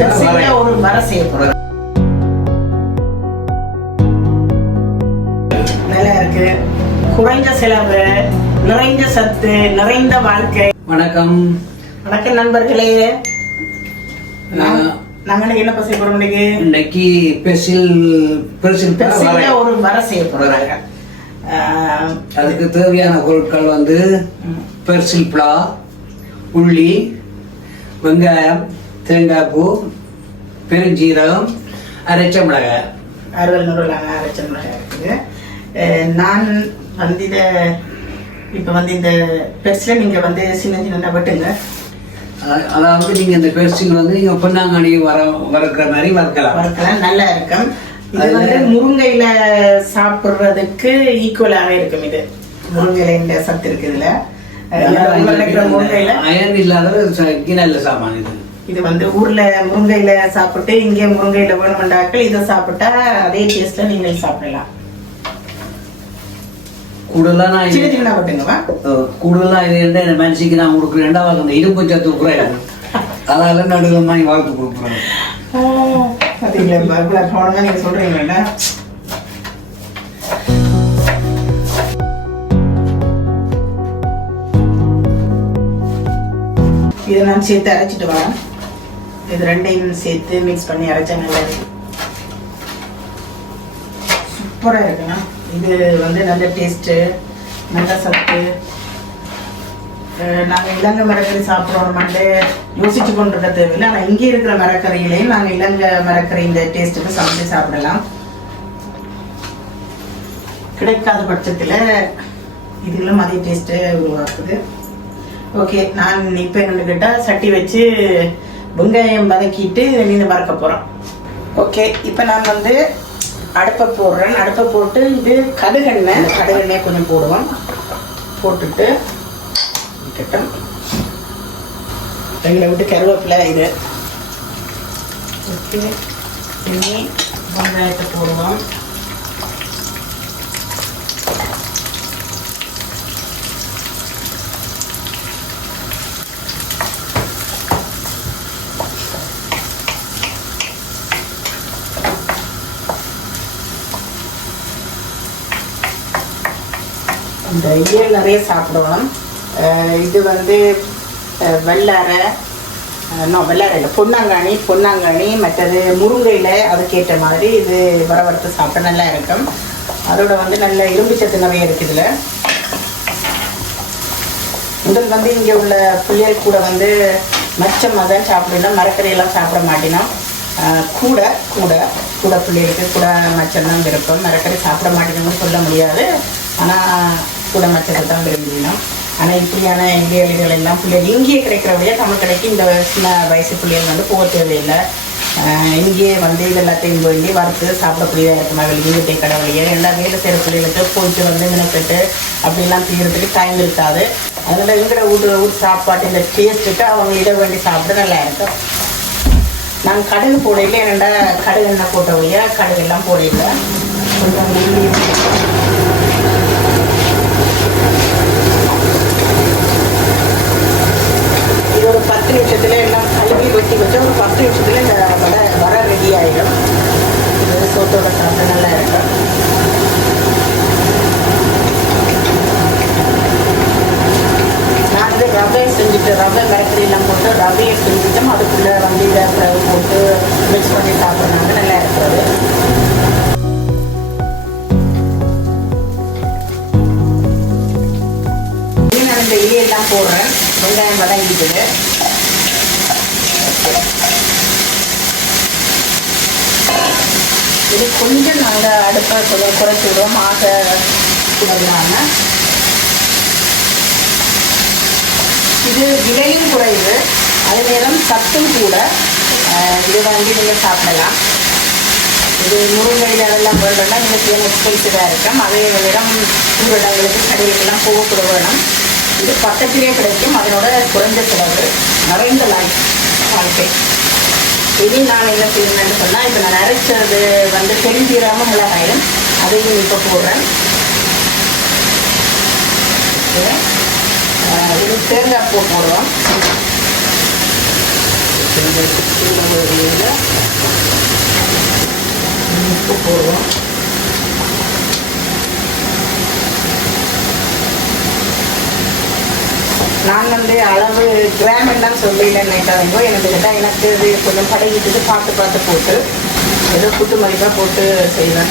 ஒரு வர செய்ய போகிறோம் நல்லா இருக்கு. குறைந்த செலவு நிறைந்த சத்து நிறைந்த வாழ்க்கை. வணக்கம். வணக்கம் நண்பர்களே. நாங்க- இன்னைக்கு என்ன செய்ய போறோம் இன்னைக்கு? இன்னைக்கு பெருசில் பெருசில் ஒரு வர செய்ய போறாங்க. அதுக்கு தேவையான பொருட்கள் வந்து பெருசில் புலா உள்ளி வெங்காயம் தேங்காய் பூ பெருஞ்சீரகம் அரைச்ச மிளகாய். அறுபது நூறுலாங்க அரைச்ச மிளகாய் இருக்குது. நான் வந்து இதை இப்போ வந்து இந்த பெருசில் நீங்கள் வந்து சின்ன சின்ன வெட்டுங்க. அதாவது நீங்க இந்த பெருசில் வந்து நீங்க பொன்னாங்கண்ணி வர வறுக்கிற மாதிரி வறுக்கலாம். வறுக்கலாம் நல்லா இருக்கும். இது வந்து முருங்கையில சாப்பிடுறதுக்கு ஈக்குவலாகவே இருக்கும் இது. முருங்கையில சத்து இருக்கு இதுல. முருங்கையில அயன் இல்லாத கிணல்ல சாமான் இது. இது வந்து ஊர்ல முருங்கையில சாப்பிட்டு இங்கே முருங்கையில வேணுமெண்டாக்கள் இதை சாப்பிட்டா அதே டேஸ்ட்ல நீங்கள் சாப்பிடலாம். கூடுதலா நான் சின்ன இது- என்ன மனுஷிக்கு நான் கொடுக்குறேன்டா அவங்க அந்த இரும்பு சத்து குறையாது அதால நடுவில் வாங்கி வளர்த்து கொடுக்குறேன். பாத்தீங்களா இவ்வளவு கவனமா நீங்க சொல்றீங்களா இதை நான் சேர்த்து அரைச்சிட்டு வரேன். இது ரெண்டையும் சேர்த்து மிக்ஸ் பண்ணி அரைச்சா நல்லா இருக்கு. சூப்பராக இருக்குண்ணா. இது வந்து நல்ல டேஸ்ட்டு நல்ல சத்து. நாங்கள் இலங்கை மரக்கறி சாப்பிட்றோம்ட்டு யோசிச்சு கொண்டிருக்க தேவையில்லை. ஆனால் இங்கே இருக்கிற மரக்கறிகளையும் நாங்கள் இலங்கை மரக்கறி இந்த டேஸ்ட்டுக்கு சமைச்சு சாப்பிடலாம். கிடைக்காத பட்சத்தில் இதுகளும் அதே டேஸ்ட்டு உருவாக்குது. ஓகே நான் இப்போ என்னென்னு கேட்டால் சட்டி வச்சு வெங்காயம் வதக்கிட்டு மீன் வறுக்க போகிறோம் ஓகே இப்போ நான் வந்து அடுப்பை போடுறேன். அடுப்பை போட்டு இது கடுகெண்ணெய் கடுகெண்ணெய் கொஞ்சம் போடுவோம். போட்டுட்டு இருக்கட்டும். எங்களை விட்டு கருவேப்பிலை இது. ஓகே இனி வெங்காயத்தை போடுவோம். இந்த ஈரல் நிறைய சாப்பிடுவோம் இது வந்து வெள்ளரை இன்னும் வெள்ளரை இல்லை பொன்னாங்கானி பொன்னாங்கானி மற்றது முருங்கையில் அதுக்கேற்ற மாதிரி இது வரவறுத்து சாப்பிட்டா நல்லா இருக்கும். அதோட வந்து நல்ல இரும்பு சத்து நிறைய இருக்குது இதில். முதல் வந்து இங்கே உள்ள பிள்ளைகள் கூட வந்து மச்சமாக தான் சாப்பிடணும். மரக்கறியெல்லாம் சாப்பிட மாட்டினோம். கூட கூட கூட பிள்ளைகளுக்கு கூட மச்சம் தான் விருப்பம். மரக்கறி சாப்பிட மாட்டேங்கன்னு சொல்ல முடியாது. ஆனால் கூட மச்சத்தை தான் விரும்பினோம் ஆனால் இப்படியான இந்தியர்கள் எல்லாம் பிள்ளைகள் இங்கேயே கிடைக்கிற வழியாக தமிழ் கடைக்கு இந்த சின்ன வயசு பிள்ளைகள் வந்து போக தேவையில்லை. இங்கேயே வந்து இது எல்லாத்தையும் வேண்டி வறுத்து சாப்பிடக்கூடிய இருக்கிறார்கள் இங்கே கடை வழியாக எல்லா வேலை செய்கிற பிள்ளைகளுக்கு போயிட்டு வந்து மினக்கட்டு அப்படிலாம் தீர்றதுக்கு டைம் இருக்காது. அதனால் எங்கட ஊர் ஊர் சாப்பாட்டு இந்த டேஸ்ட்டுக்கு அவங்க இட வேண்டி சாப்பிட நல்லா இருக்கும். நான் கடுகு போடையில் என்னென்ன கடுகு எண்ணெய் போட்ட வழியாக கடுகு எல்லாம் போடையில். கொஞ்சம் உள்ளி இது ஒரு பத்து நிமிஷத்துல எல்லாம் கழுவி வெட்டி வச்சா ஒரு பத்து நிமிஷத்துல இந்த வடை வர ரெடி ஆயிடும் இது சோத்தோட சாப்பிட நல்லா இருக்கும் நான் வந்து ரவை செஞ்சுட்டு ரவை மரக்கறி எல்லாம் போட்டு ரவையை செஞ்சுட்டும் அதுக்குள்ளே வந்து இதை போட்டு மிக்ஸ் பண்ணி சாப்பிட்றாங்க நல்லா இருக்கிறது நான் இந்த இலையெல்லாம் போடுறேன். வெங்காயம் வதங்கிட்டு இது கொஞ்சம் நாங்கள் அடுப்பை கொஞ்சம் ஆக கூட இல்லாமல் இது விலையும் குறைவு. அதே நேரம் சத்தும் கூட. இதை வாங்கி நீங்கள் சாப்பிடலாம். இது முருங்கையில் அதெல்லாம் வேணும்னா நீங்கள் தேன் எக்ஸ்பென்சிவாக இருக்கும் அதே நேரம் ஊரடங்களுக்கு கடைகளுக்கெல்லாம் போகக்கூட வேணும். இது பக்கத்திலே கிடைக்கும். அதனோட குறைந்த செலவு. நிறைந்த லைஃப் வாழ்க்கை. இனி நான் என்ன செய்யணும்னு சொன்னால் இப்போ நான் அரைச்சது வந்து பெருஞ்சீரகமும் மிளகாயும் அதையும் இப்போ போடுறேன். ஓகே. இது தேங்காய் போடுவோம் தேங்காய் உப்பு போடுவோம் நான் வந்து அளவு கிராம் எல்லாம் சொல்லிடலன்னு நினைக்காதீங்க எனக்கு கேட்டால் கொஞ்சம் படையிட்டு பார்த்து பார்த்து போட்டு ஏதோ குத்து மதிப்பாக போட்டு செய்வேன்.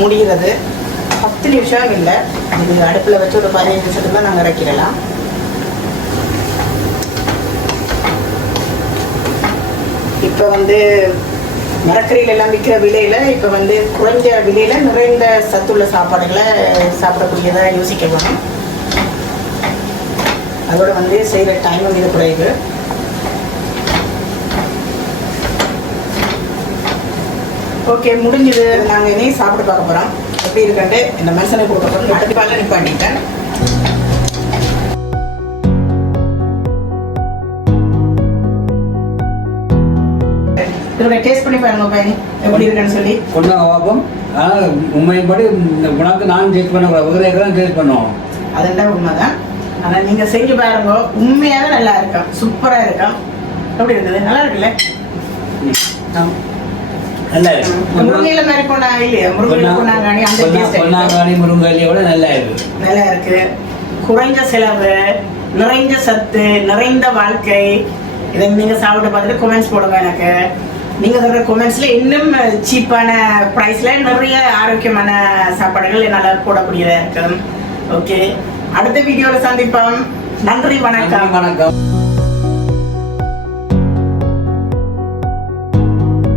முடிகிறது. பத்து நிமிஷம் இல்லை. இது அடுப்பில் வச்சு ஒரு பதினஞ்சு நிமிஷத்துக்கு தான் நாங்கள் இறக்கிடலாம். இப்போ வந்து மரக்கறியிலெல்லாம் விற்கிற விலையில் இப்போ வந்து குறைஞ்ச விலையில் நிறைந்த சத்துள்ள சாப்பாடுகளை சாப்பிடக்கூடியதாக யோசிக்க வேணும். அதோட வந்து செய்கிற டைம் இது குறைவு. ஓகே முடிஞ்சது. நாங்கள் இனி சாப்பிட்டு பார்க்க போகிறோம் எப்படி இருக்குன்ட்டு இந்த மனுஷனை கொடுக்க போகிறோம் அடுப்பால நிப்பாட்டிட்டேன் இதோட டேஸ்ட் பண்ணி பாருங்க பையன். எப்படி இருக்குன்னு சொல்லி. கொண்டாங்க பார்ப்போம் ஆனால் உண்மையின்படி இந்த உனக்கு நான் டேஸ்ட் பண்ண வேறு தான் டேஸ்ட் பண்ணுவோம். அதெல்லாம் உண்மைதான். ஆனால் நீங்கள் செஞ்சு பாருங்க உண்மையாகவே நல்லா இருக்கும். சூப்பராக இருக்கும். எப்படி இருக்குது? நல்லா இருக்குல்ல? ம். நல்லா இருக்கு முருங்கையில மாதிரி போனாங்க இல்லையா? முருங்கையில போனாங்க அந்த டேஸ்ட் பொன்னாங்காணி முருங்காலியை விட நல்லா இருக்கு நல்லா இருக்கு குறைஞ்ச செலவு நிறைந்த சத்து நிறைந்த வாழ்க்கை. இதை நீங்க சாப்பிட்டு பார்த்துட்டு கொமெண்ட்ஸ் போடுங்க எனக்கு. நீங்க சொல்ற கொமெண்ட்ஸ்ல இன்னும் சீப்பான ப்ரைஸ்ல நிறைய ஆரோக்கியமான சாப்பாடுகள் என்னால போடக்கூடியதா இருக்கு ஓகே அடுத்த வீடியோல சந்திப்போம். நன்றி வணக்கம். வணக்கம்.